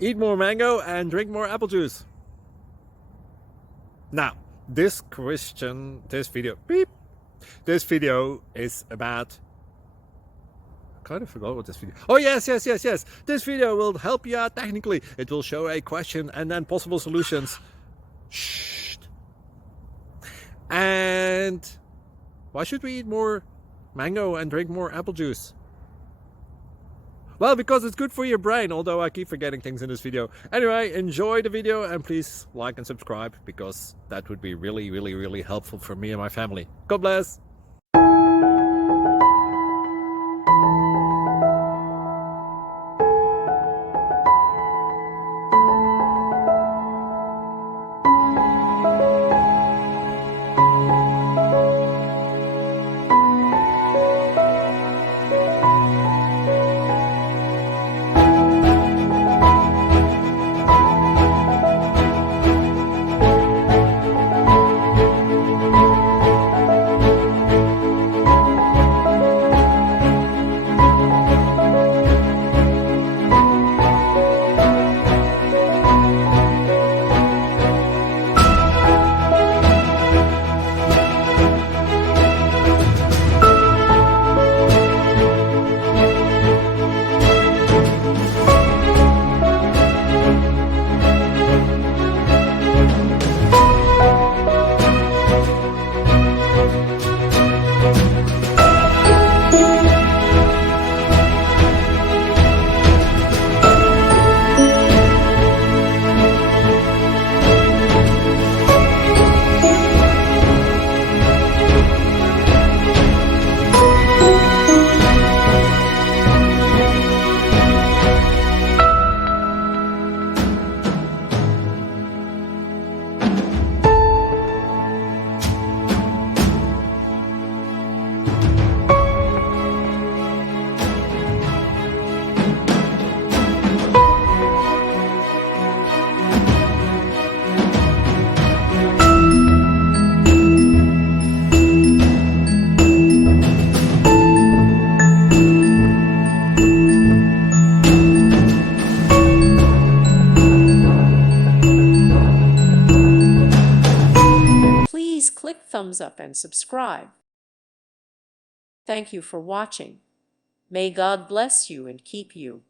Eat more mango and drink more apple juice. Now, this video is about, I kind of forgot what this video. Oh yes. This video will help you out technically. It will show a question and then possible solutions. Shh. And why should we eat more mango and drink more apple juice? Well, because it's good for your brain, although I keep forgetting things in this video. Anyway, enjoy the video and please like and subscribe, because that would be really helpful for me and my family. God bless! Please click thumbs up and subscribe. Thank you for watching. May God bless you and keep you.